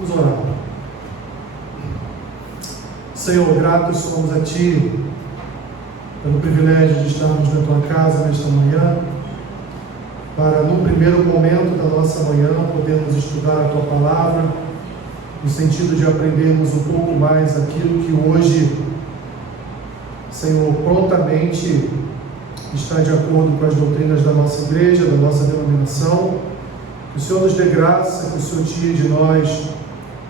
Vamos orar. Senhor, gratos somos a Ti pelo privilégio de estarmos na Tua casa nesta manhã, para no primeiro momento da nossa manhã podermos estudar a Tua palavra, no sentido de aprendermos um pouco mais aquilo que hoje, Senhor, prontamente está de acordo com as doutrinas da nossa igreja, da nossa denominação. Que o Senhor nos dê graça, que o Senhor tire de nós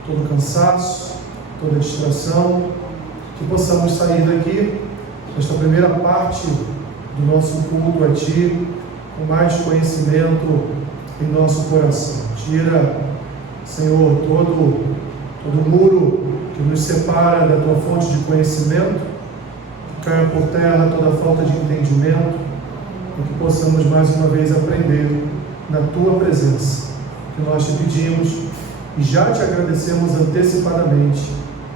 todo cansaço, toda distração, que possamos sair daqui, nesta primeira parte do nosso culto a Ti, com mais conhecimento em nosso coração. Tira, Senhor, todo muro que nos separa da Tua fonte de conhecimento, que caia por terra toda falta de entendimento, e que possamos mais uma vez aprender na Tua presença, que nós te pedimos e já te agradecemos antecipadamente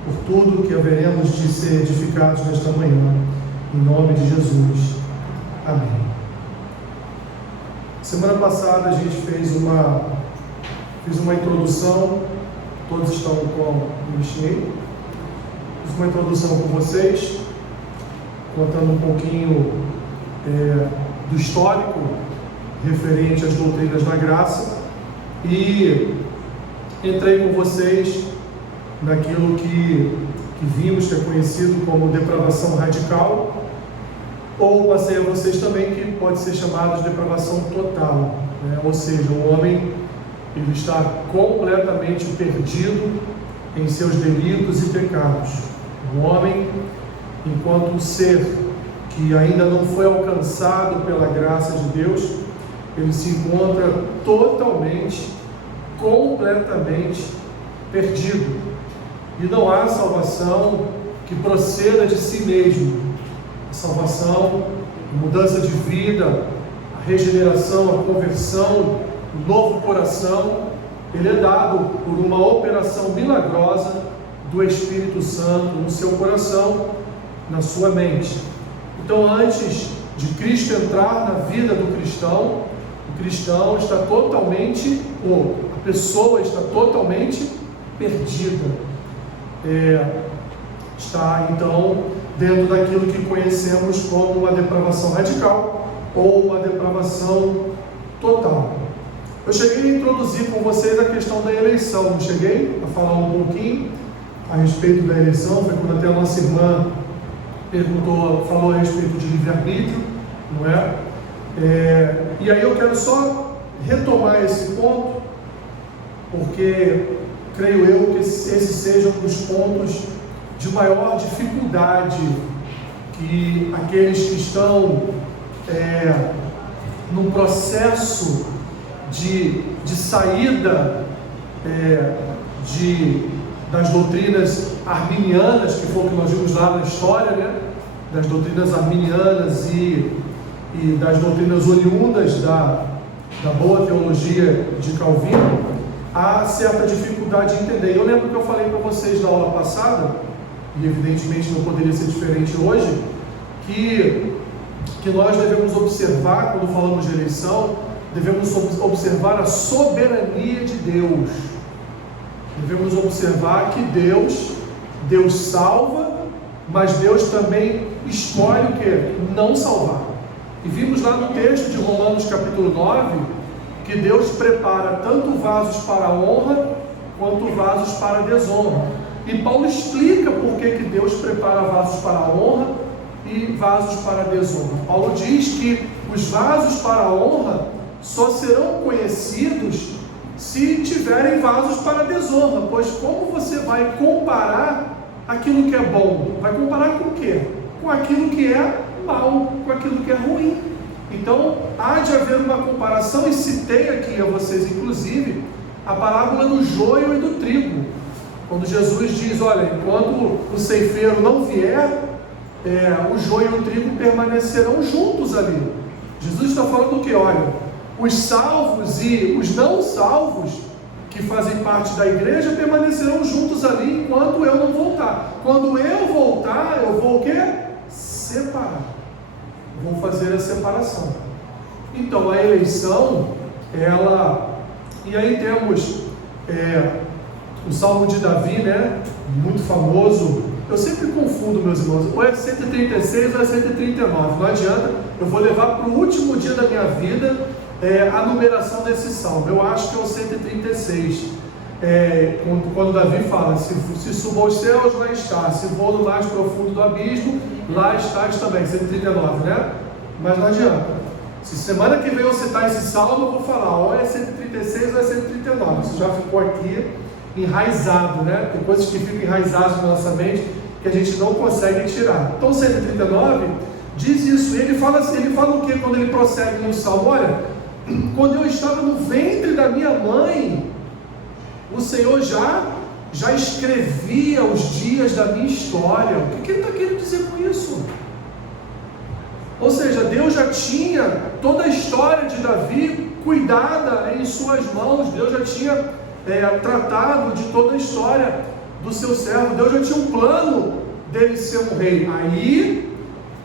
por tudo que haveremos de ser edificados nesta manhã, em nome de Jesus. Amém. Semana passada a gente fez uma introdução, todos estão com o bichinho, fiz uma introdução com vocês, contando um pouquinho do histórico referente às doutrinas da graça, e entrei com vocês naquilo que vimos ter conhecido como depravação radical, ou passei a vocês também que pode ser chamado de depravação total, né? Ou seja, o homem ele está completamente perdido em seus delitos e pecados. O homem, enquanto um ser que ainda não foi alcançado pela graça de Deus, ele se encontra totalmente, completamente perdido. E não há salvação que proceda de si mesmo. A salvação, a mudança de vida, a regeneração, a conversão, o novo coração, ele é dado por uma operação milagrosa do Espírito Santo no seu coração, na sua mente. Então, antes de Cristo entrar na vida do cristão, o cristão está totalmente, ou a pessoa está totalmente perdida. Está, então, dentro daquilo que conhecemos como uma depravação radical ou uma depravação total. Eu cheguei a introduzir com vocês a questão da eleição, não cheguei a falar um pouquinho a respeito da eleição, foi quando até a nossa irmã falou a respeito de livre-arbítrio, não é? E aí eu quero só retomar esse ponto, porque creio eu que esse seja um dos pontos de maior dificuldade que aqueles que estão num processo de saída das doutrinas arminianas, que foi o que nós vimos lá na história, né? Das doutrinas arminianas e das doutrinas oriundas da boa teologia de Calvino, há certa dificuldade de entender. Eu lembro que eu falei para vocês na aula passada, e evidentemente não poderia ser diferente hoje, que nós devemos observar, quando falamos de eleição, devemos observar a soberania de Deus. Devemos observar que Deus salva, mas Deus também escolhe o quê? Não salvar. E vimos lá no texto de Romanos capítulo 9, que Deus prepara tanto vasos para a honra, quanto vasos para a desonra. E Paulo explica por que Deus prepara vasos para a honra e vasos para a desonra. Paulo diz que os vasos para a honra só serão conhecidos se tiverem vasos para a desonra, pois como você vai comparar aquilo que é bom? Vai comparar com o quê? Com aquilo que é mal, com aquilo que é ruim. Então, há de haver uma comparação, e citei aqui a vocês, inclusive, a parábola do joio e do trigo. Quando Jesus diz, olha, enquanto o ceifeiro não vier, o joio e o trigo permanecerão juntos ali. Jesus está falando do que? Olha, os salvos e os não salvos, que fazem parte da igreja, permanecerão juntos ali enquanto eu não voltar. Quando eu voltar, eu vou o quê? Separar. Vou fazer a separação. Então, a eleição, e aí temos o Salmo de Davi, né? Muito famoso. Eu sempre confundo, meus irmãos, ou é 136 ou é 139, não adianta, eu vou levar para o último dia da minha vida a numeração desse salmo. Eu acho que é o 136, quando Davi fala, se subo aos céus, lá está, se vou no mais profundo do abismo, lá estás também, 139, né? Mas não adianta, se semana que vem eu citar esse salmo, eu vou falar, ou é 136 ou é 139, isso já ficou aqui enraizado, né? Tem coisas que ficam enraizadas na nossa mente que a gente não consegue tirar. Então 139 diz isso. Ele fala assim, ele fala o que quando ele prossegue no salmo? Olha, quando eu estava no ventre da minha mãe, o Senhor já escrevia os dias da minha história. O que ele está querendo dizer com isso? Ou seja, Deus já tinha toda a história de Davi cuidada em suas mãos. Deus já tinha tratado de toda a história do seu servo. Deus já tinha um plano dele ser um rei. Aí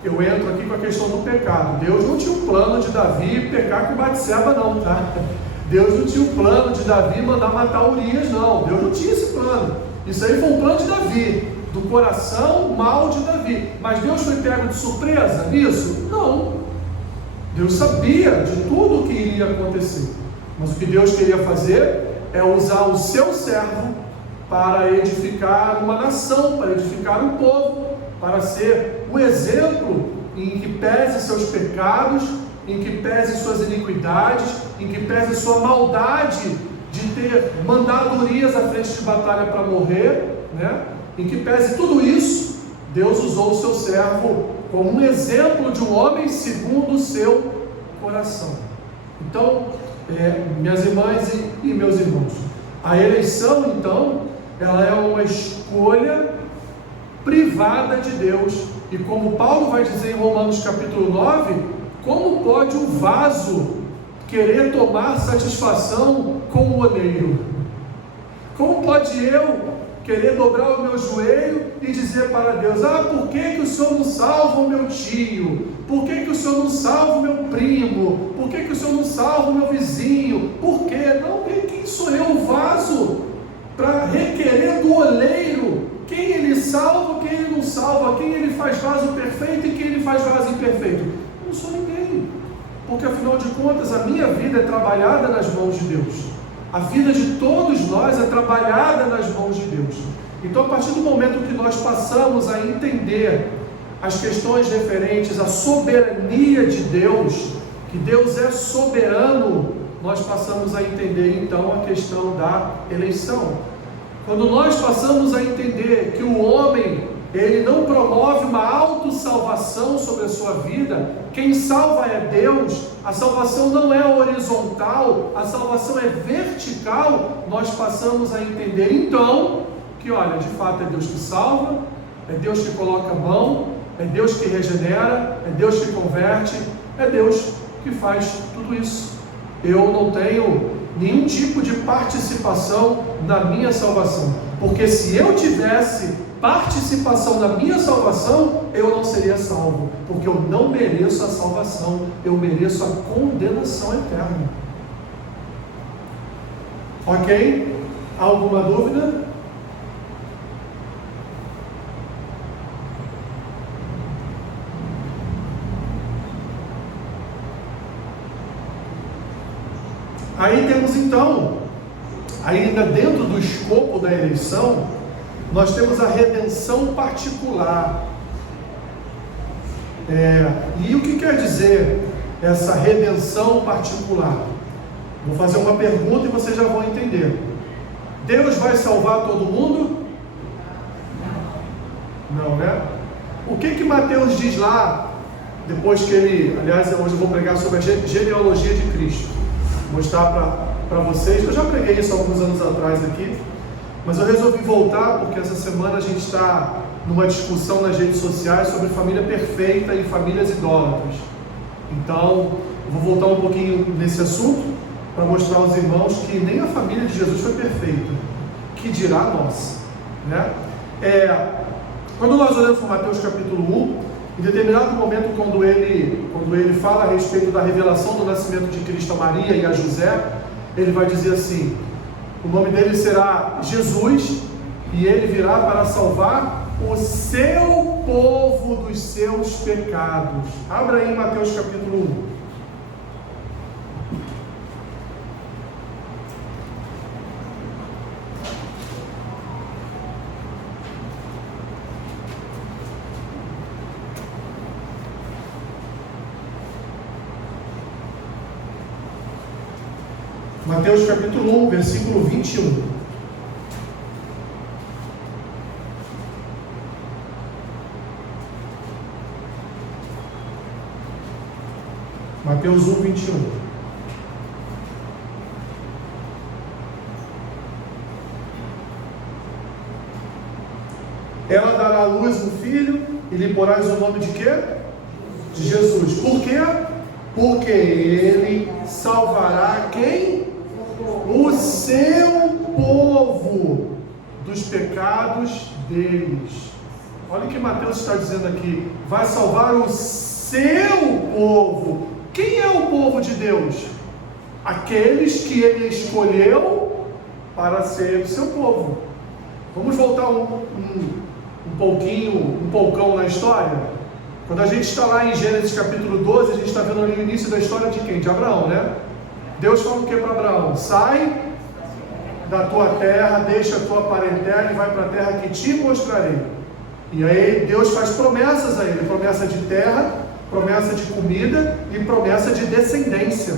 eu entro aqui com a questão do pecado. Deus não tinha um plano de Davi pecar com Batseba, não, tá? Deus não tinha um plano de Davi mandar matar Urias, não. Deus não tinha esse plano. Isso aí foi um plano de Davi, do coração mau de Davi. Mas Deus foi pego de surpresa nisso? Não. Deus sabia de tudo o que iria acontecer. Mas o que Deus queria fazer é usar o seu servo para edificar uma nação, para edificar um povo, para ser o exemplo em que pese seus pecados, em que pese suas iniquidades, em que pese sua maldade de ter mandado Urias à frente de batalha para morrer, né? Em que pese tudo isso, Deus usou o seu servo como um exemplo de um homem segundo o seu coração. Então, minhas irmãs e meus irmãos, a eleição, então, ela é uma escolha privada de Deus. E como Paulo vai dizer em Romanos capítulo 9, como pode um vaso querer tomar satisfação com o oleiro? Como pode eu querer dobrar o meu joelho e dizer para Deus, por que o Senhor não salva o meu tio? Por que o Senhor não salva o meu primo? Por que o Senhor não salva o meu vizinho? Por quê? Não, quem sou eu, o vaso, para requerer do oleiro quem ele salva, quem ele não salva, quem ele faz vaso perfeito e quem ele faz vaso imperfeito? Eu não sou ninguém, porque afinal de contas a minha vida é trabalhada nas mãos de Deus. A vida de todos nós é trabalhada nas mãos de Deus. Então, a partir do momento que nós passamos a entender as questões referentes à soberania de Deus, que Deus é soberano, nós passamos a entender então a questão da eleição. Quando nós passamos a entender que o homem, ele não promove uma autossalvação sobre a sua vida, quem salva é Deus, a salvação não é horizontal, a salvação é vertical, nós passamos a entender então que, olha, de fato é Deus que salva, é Deus que coloca a mão, é Deus que regenera, é Deus que converte, é Deus que faz tudo isso. Eu não tenho nenhum tipo de participação na minha salvação, porque se eu tivesse participação na minha salvação, eu não seria salvo, porque eu não mereço a salvação, eu mereço a condenação eterna. Ok? Alguma dúvida? Aí temos então, ainda dentro do escopo da eleição, nós temos a redenção particular. E o que quer dizer essa redenção particular? Vou fazer uma pergunta e vocês já vão entender. Deus vai salvar todo mundo? Não, né? O que Mateus diz lá, depois que ele, aliás, hoje eu vou pregar sobre a genealogia de Cristo, mostrar para vocês. Eu já preguei isso alguns anos atrás aqui, mas eu resolvi voltar porque essa semana a gente está numa discussão nas redes sociais sobre família perfeita e famílias idólatras. Então, eu vou voltar um pouquinho nesse assunto para mostrar aos irmãos que nem a família de Jesus foi perfeita, que dirá a nossa, né? Quando nós olhamos para Mateus capítulo 1, em determinado momento, quando ele fala a respeito da revelação do nascimento de Cristo a Maria e a José, ele vai dizer assim: O nome dele será Jesus, e ele virá para salvar o seu povo dos seus pecados. Abra aí Mateus capítulo 1. Mateus capítulo 1, versículo 21. Mateus 1, 21. Ela dará à luz um filho e lhe porás o nome de quê? De Jesus. Por quê? Porque ele salvará quem? O seu povo dos pecados deles. Olha o que Mateus está dizendo aqui. Vai salvar o seu povo. Quem é o povo de Deus? Aqueles que ele escolheu para ser o seu povo. Vamos voltar um poucão na história. Quando a gente está lá em Gênesis capítulo 12, a gente está vendo ali o início da história de quem? De Abraão, né? Deus fala o que para Abraão? Sai da tua terra, deixa a tua parentela e vai para a terra que te mostrarei. E aí Deus faz promessas a ele, promessa de terra, promessa de comida e promessa de descendência.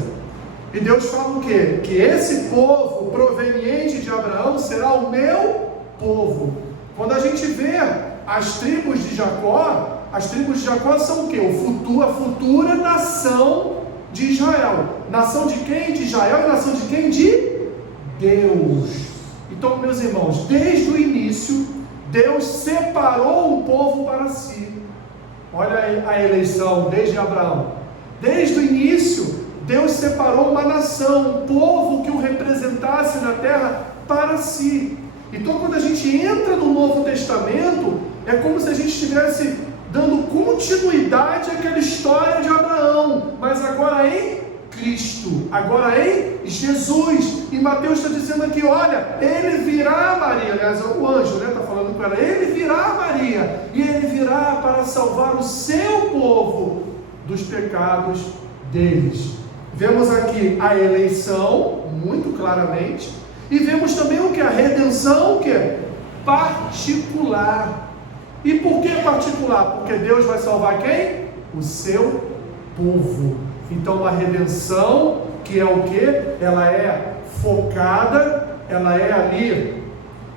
E Deus fala o quê? Que esse povo proveniente de Abraão será o meu povo. Quando a gente vê as tribos de Jacó são o quê? A futura nação de Israel. Nação de quem? De Israel. E nação de quem? De Deus. Então, meus irmãos, desde o início, Deus separou um povo para si. Olha a eleição desde Abraão. Desde o início, Deus separou uma nação, um povo que o representasse na terra para si. Então, quando a gente entra no Novo Testamento, é como se a gente estivesse dando continuidade àquela história de Abraão, mas agora em Cristo, agora em Jesus. E Mateus está dizendo aqui, olha, ele virá a Maria, aliás, o anjo está falando com ela, ele virá a Maria, e ele virá para salvar o seu povo dos pecados deles. Vemos aqui a eleição, muito claramente, e vemos também o que? A redenção, o que? Particular. E por que particular? Porque Deus vai salvar quem? O seu povo. Então a redenção, que é o que? Ela é focada, ela é ali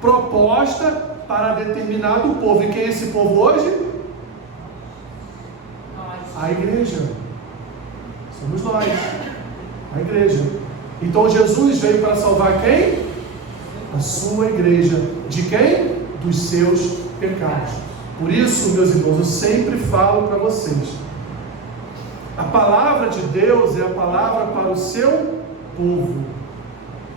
proposta para determinado povo. E quem é esse povo hoje? A igreja. Somos nós. A igreja. Então Jesus veio para salvar quem? A sua igreja. De quem? Dos seus pecados. Por isso, meus irmãos, eu sempre falo para vocês, a palavra de Deus é a palavra para o seu povo.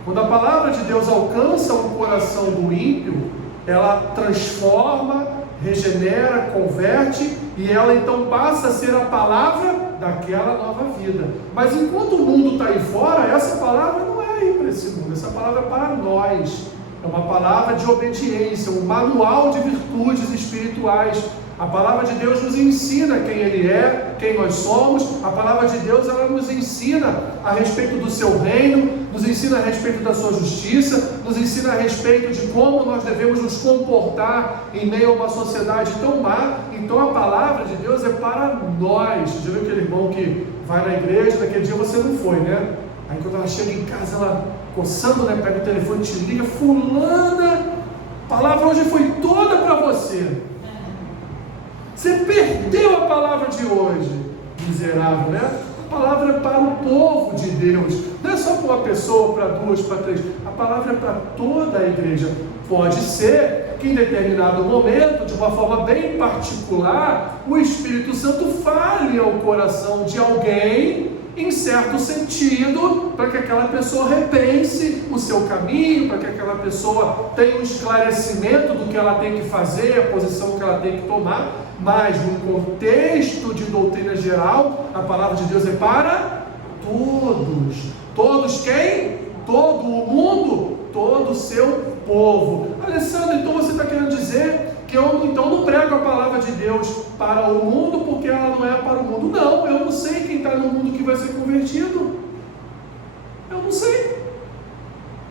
Quando a palavra de Deus alcança o coração do ímpio, ela transforma, regenera, converte, e ela então passa a ser a palavra daquela nova vida. Mas enquanto o mundo está aí fora, essa palavra não é aí para esse mundo, essa palavra é para nós. É uma palavra de obediência, um manual de virtudes espirituais. A palavra de Deus nos ensina quem Ele é, quem nós somos. A palavra de Deus, ela nos ensina a respeito do seu reino, nos ensina a respeito da sua justiça, nos ensina a respeito de como nós devemos nos comportar em meio a uma sociedade tão má. Então a palavra de Deus é para nós. Já viu aquele irmão que vai na igreja, naquele dia você não foi, né? Aí quando ela chega em casa, ela coçando, né? Pega o telefone, te liga, fulana, a palavra hoje foi toda para você. Você perdeu a palavra de hoje, miserável, né? A palavra é para o povo de Deus, não é só para uma pessoa, para duas, para três, a palavra é para toda a igreja. Pode ser que em determinado momento, de uma forma bem particular, o Espírito Santo fale ao coração de alguém, em certo sentido, para que aquela pessoa repense o seu caminho, para que aquela pessoa tenha um esclarecimento do que ela tem que fazer, a posição que ela tem que tomar. Mas no contexto de doutrina geral, a palavra de Deus é para todos. Todos quem? Todo o mundo? todo o seu povo. Alessandro, então você está querendo dizer que eu então não prego a palavra de Deus para o mundo porque ela não é para o mundo? Não, eu não sei quem está no mundo que vai ser convertido. Eu não sei.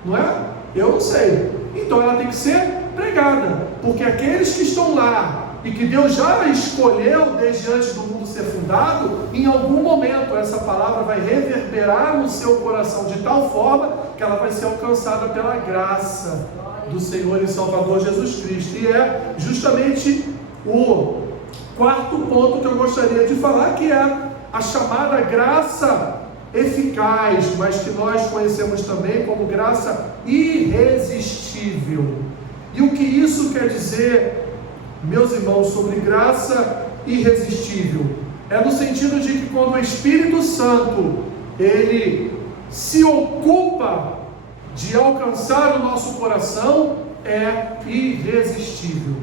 Não é? Eu não sei. Então ela tem que ser pregada, porque aqueles que estão lá e que Deus já escolheu desde antes do mundo ser fundado, em algum momento essa palavra vai reverberar no seu coração de tal forma que ela vai ser alcançada pela graça do Senhor e Salvador Jesus Cristo. E é justamente o quarto ponto que eu gostaria de falar, que é a chamada graça eficaz, mas que nós conhecemos também como graça irresistível. E o que isso quer dizer, meus irmãos, sobre graça irresistível? É no sentido de que quando o Espírito Santo, ele se ocupa de alcançar o nosso coração, é irresistível.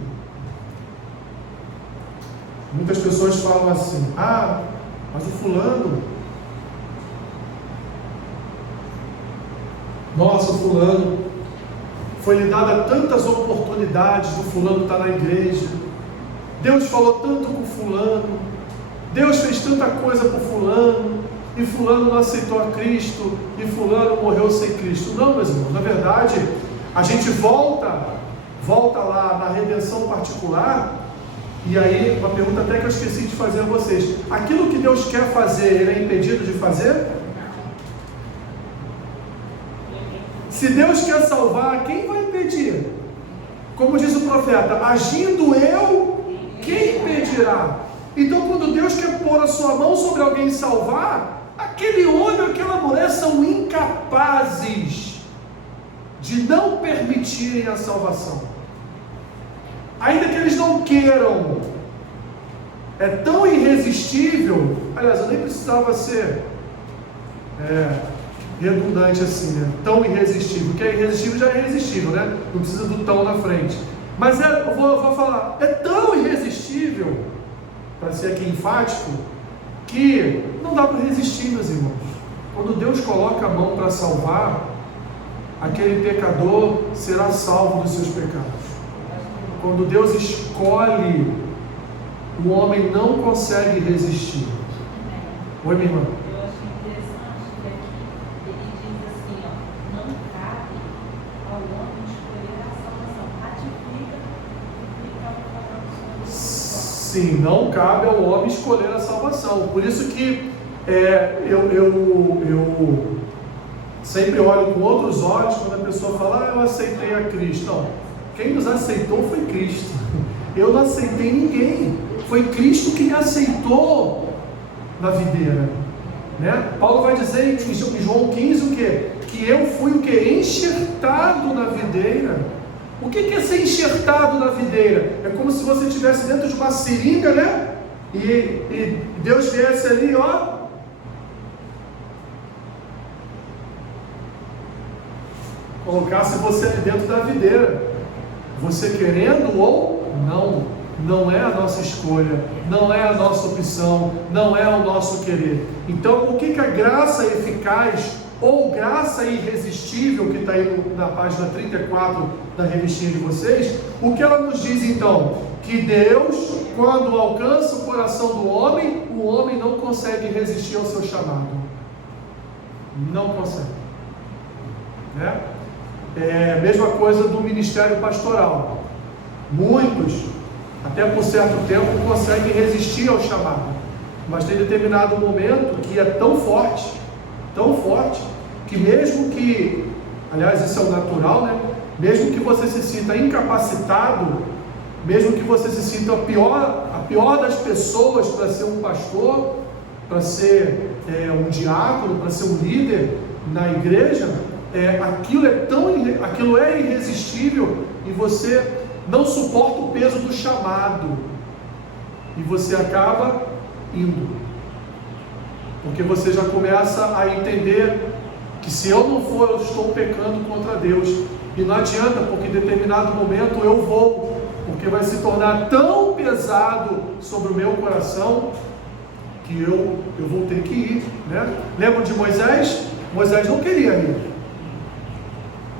Muitas pessoas falam assim: ah, mas o fulano, nossa, o fulano, foi-lhe dada tantas oportunidades do fulano estar na igreja, Deus falou tanto com fulano, Deus fez tanta coisa por fulano, e fulano não aceitou a Cristo, e fulano morreu sem Cristo. Não, meus irmãos, na verdade, a gente volta lá na redenção particular. E aí, uma pergunta até que eu esqueci de fazer a vocês: aquilo que Deus quer fazer, Ele é impedido de fazer? Se Deus quer salvar, quem vai impedir? Como diz o profeta: agindo eu, quem impedirá? Então, quando Deus quer pôr a sua mão sobre alguém e salvar, aquele homem ou aquela mulher são incapazes de não permitirem a salvação, ainda que eles não queiram. É tão irresistível. Aliás, eu nem precisava ser redundante assim, né? Tão irresistível. O que é irresistível já é irresistível, né? Não precisa do tão na frente. Mas eu vou falar, é tão irresistível, para ser aqui enfático, que não dá para resistir, meus irmãos. Quando Deus coloca a mão para salvar, aquele pecador será salvo dos seus pecados. Quando Deus escolhe, o homem não consegue resistir. Oi, minha irmã. Eu achei interessante que aqui ele diz assim, ó: não cabe ao homem escolher a salvação. Ratifica o Sim, não cabe ao homem escolher a salvação. Por isso que eu sempre olho com outros olhos quando a pessoa fala: eu aceitei a Cristo. Não, quem nos aceitou foi Cristo. Eu não aceitei ninguém, foi Cristo que me aceitou na videira, né? Paulo vai dizer em João 15 o quê? Que eu fui o quê? Enxertado na videira. O que é ser enxertado na videira? É como se você estivesse dentro de uma seringa, né? E Deus viesse ali, ó, colocasse você ali dentro da videira, você querendo ou não. Não é a nossa escolha, não é a nossa opção, não é o nosso querer. Então, o que a graça eficaz ou graça irresistível, que está aí na página 34 da revistinha de vocês, o que ela nos diz então? Que Deus, quando alcança o coração do homem, o homem não consegue resistir ao seu chamado. Não consegue, né? É a mesma coisa do ministério pastoral. Muitos, até por certo tempo, conseguem resistir ao chamado, mas tem determinado momento que é tão forte, que mesmo que, aliás, isso é o natural, né? Mesmo que você se sinta incapacitado, mesmo que você se sinta a pior das pessoas para ser um pastor, para ser um diácono, para ser um líder na igreja, aquilo é irresistível, e você não suporta o peso do chamado, e você acaba indo, porque você já começa a entender que se eu não for, eu estou pecando contra Deus, e não adianta, porque em determinado momento eu vou, porque vai se tornar tão pesado sobre o meu coração, que eu vou ter que ir, né? Lembra de Moisés? Moisés não queria ir.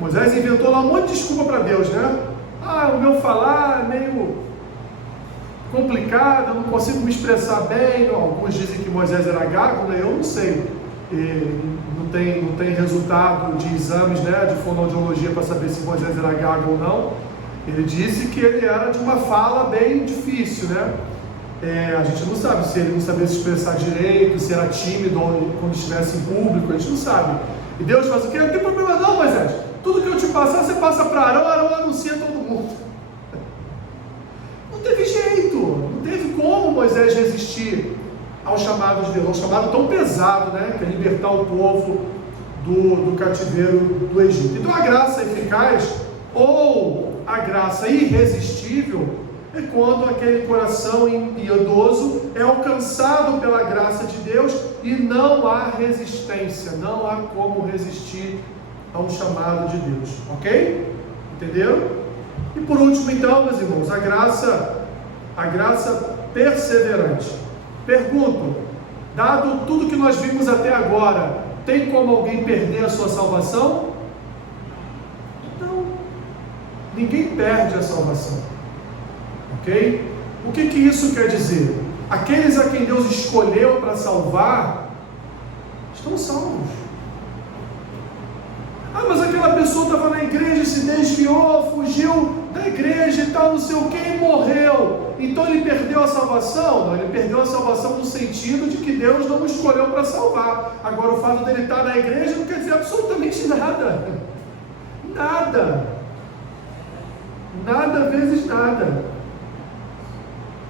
Moisés inventou lá um monte de desculpa para Deus, né? O meu falar é meio complicado, eu não consigo me expressar bem. Alguns dizem que Moisés era gago, né? Eu não sei. Não tem resultado de exames, né, de fonoaudiologia para saber se Moisés era gago ou não. Ele disse que ele era de uma fala bem difícil, né? A gente não sabe se ele não sabia se expressar direito, se era tímido quando estivesse em público, a gente não sabe. E Deus fala assim: não tem problema não, Moisés, tudo que eu te passar, você passa para Arão, Arão anuncia a todo mundo. Não teve jeito, não teve como Moisés resistir ao chamado de Deus, ao chamado tão pesado, né, que é libertar o povo do cativeiro do Egito. Então a graça eficaz ou a graça irresistível é quando aquele coração impiedoso é alcançado pela graça de Deus e não há resistência, não há como resistir a um chamado de Deus, ok? Entenderam? E por último então, meus irmãos, a graça perseverante. Pergunto, dado tudo que nós vimos até agora, tem como alguém perder a sua salvação? Não. Ninguém perde a salvação. Ok? O que isso quer dizer? Aqueles a quem Deus escolheu para salvar, estão salvos. Mas aquela pessoa estava na igreja, se desviou, fugiu da igreja e tal, não sei o que, e morreu. Então ele perdeu a salvação? Não, ele perdeu a salvação no sentido de que Deus não o escolheu para salvar. Agora o fato dele estar na igreja não quer dizer absolutamente nada. Nada. Nada vezes nada.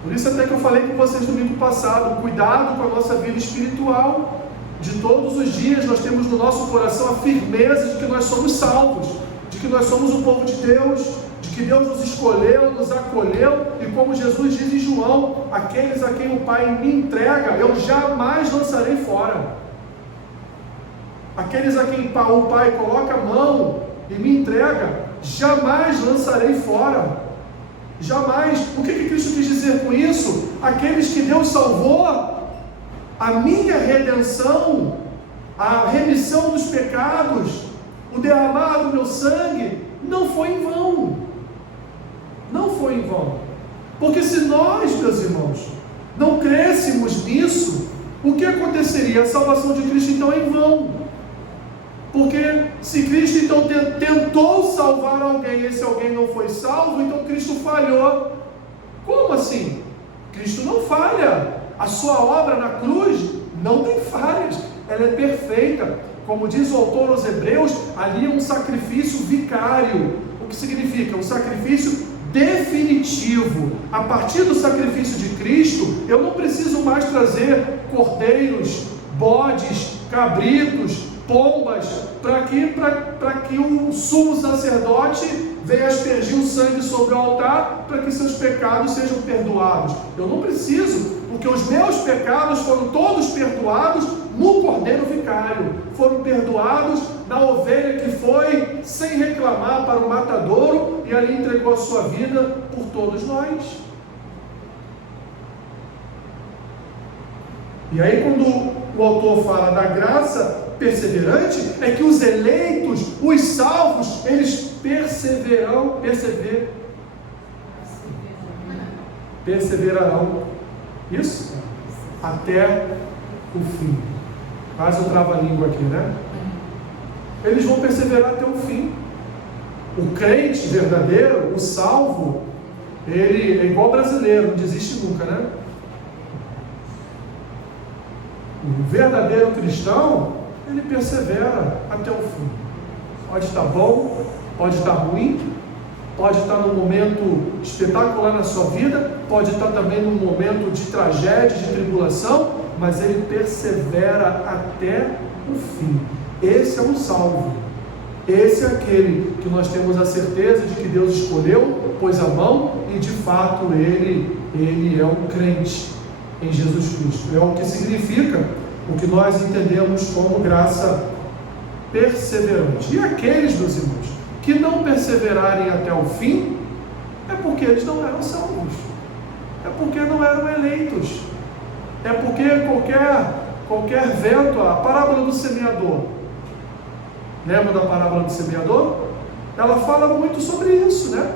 Por isso até que eu falei com vocês domingo passado, cuidado com a nossa vida espiritual. De todos os dias nós temos no nosso coração a firmeza de que nós somos salvos, de que nós somos o povo de Deus, de que Deus nos escolheu, nos acolheu, e como Jesus diz em João: aqueles a quem o Pai me entrega, eu jamais lançarei fora. Aqueles a quem o Pai coloca a mão e me entrega, jamais lançarei fora. Jamais. O que Cristo quis dizer com isso? Aqueles que Deus salvou, a minha redenção, a remissão dos pecados, o derramar do meu sangue, não foi em vão. Não foi em vão. Porque se nós, meus irmãos, não crêssemos nisso, o que aconteceria? A salvação de Cristo então é em vão. Porque se Cristo então tentou salvar alguém e esse alguém não foi salvo, então Cristo falhou. Como assim? Cristo não falha. A sua obra na cruz não tem falhas, ela é perfeita. Como diz o autor aos Hebreus, ali é um sacrifício vicário. O que significa? Um sacrifício definitivo. A partir do sacrifício de Cristo, eu não preciso mais trazer cordeiros, bodes, cabritos, pombas, para que o sumo sacerdote venha aspergir o sangue sobre o altar, para que seus pecados sejam perdoados. Eu não preciso, porque os meus pecados foram todos perdoados no Cordeiro Vicário, foram perdoados na ovelha que foi sem reclamar para o matadouro e ali entregou a sua vida por todos nós. E aí quando o autor fala da graça perseverante, é que os eleitos, os salvos, eles perseverarão, isso? Até o fim. Quase o trava-língua aqui, né? Eles vão perseverar até o fim. O crente verdadeiro, o salvo, ele é igual brasileiro, não desiste nunca, né? O verdadeiro cristão, ele persevera até o fim. Pode estar bom, pode estar ruim, pode estar num momento espetacular na sua vida, pode estar também num momento de tragédia, de tribulação, mas ele persevera até o fim. Esse é um salvo. Esse é aquele que nós temos a certeza de que Deus escolheu, pôs a mão e de fato ele é um crente em Jesus Cristo. É o que significa o que nós entendemos como graça perseverante. E aqueles, meus irmãos, que não perseverarem até o fim, é porque eles não eram salvos, é porque não eram eleitos, é porque qualquer vento, a parábola do semeador, lembra da parábola do semeador? ela fala muito sobre isso, né?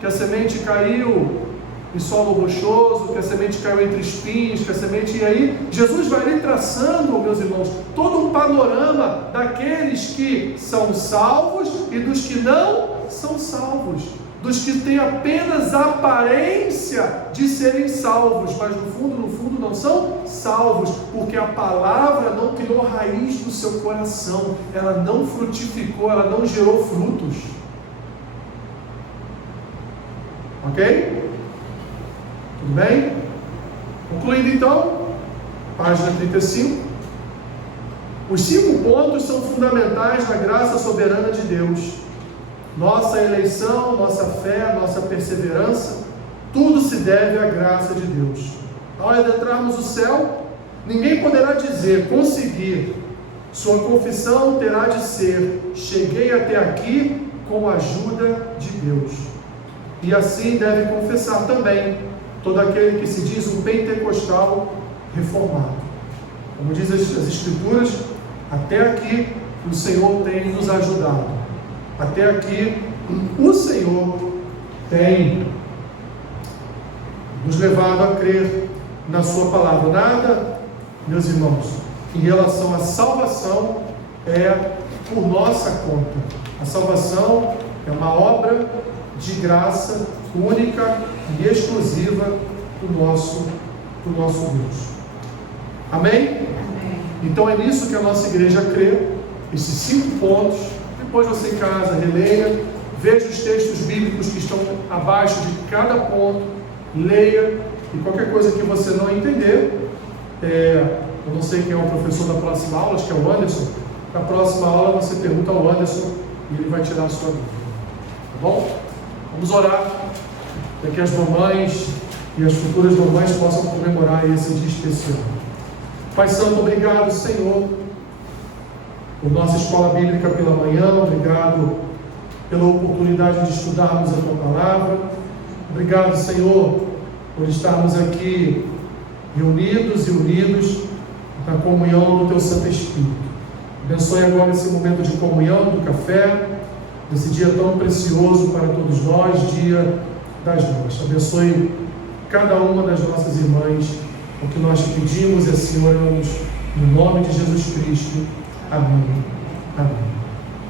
Que a semente caiu em solo rochoso, que a semente caiu entre espinhos, que a semente... E aí, Jesus vai ali traçando, meus irmãos, todo um panorama daqueles que são salvos e dos que não são salvos. Dos que têm apenas a aparência de serem salvos, mas no fundo não são salvos, porque a palavra não criou raiz no seu coração, ela não frutificou, ela não gerou frutos. Ok? Tudo bem? Concluindo então, página 35. Os 5 pontos são fundamentais na graça soberana de Deus. Nossa eleição, nossa fé, nossa perseverança, tudo se deve à graça de Deus. Ao adentrarmos o céu, ninguém poderá dizer, conseguir. Sua confissão terá de ser, cheguei até aqui com a ajuda de Deus. E assim deve confessar também todo aquele que se diz um pentecostal reformado. Como diz as Escrituras, até aqui o Senhor tem nos ajudado. Até aqui o Senhor tem nos levado a crer na sua palavra. Nada, meus irmãos, em relação à salvação é por nossa conta. A salvação é uma obra de graça única e exclusiva do nosso Deus. Amém? Amém. Então é nisso que a nossa igreja crê, esses 5 pontos. Depois você em casa releia, veja os textos bíblicos que estão abaixo de cada ponto, leia, e qualquer coisa que você não entender, eu não sei quem é o professor da próxima aula, acho que é o Anderson. Na próxima aula você pergunta ao Anderson e ele vai tirar a sua dúvida. Tá bom? Vamos orar para que as mamães e as futuras mamães possam comemorar esse dia especial. Pai Santo, obrigado, Senhor, por nossa escola bíblica pela manhã. Obrigado pela oportunidade de estudarmos a Tua Palavra. Obrigado, Senhor, por estarmos aqui reunidos e unidos na comunhão do Teu Santo Espírito. Abençoe agora esse momento de comunhão, do café, nesse dia tão precioso para todos nós, dia das mães. Abençoe cada uma das nossas irmãs. O que nós te pedimos e assim oramos, no nome de Jesus Cristo. Amém. Amém.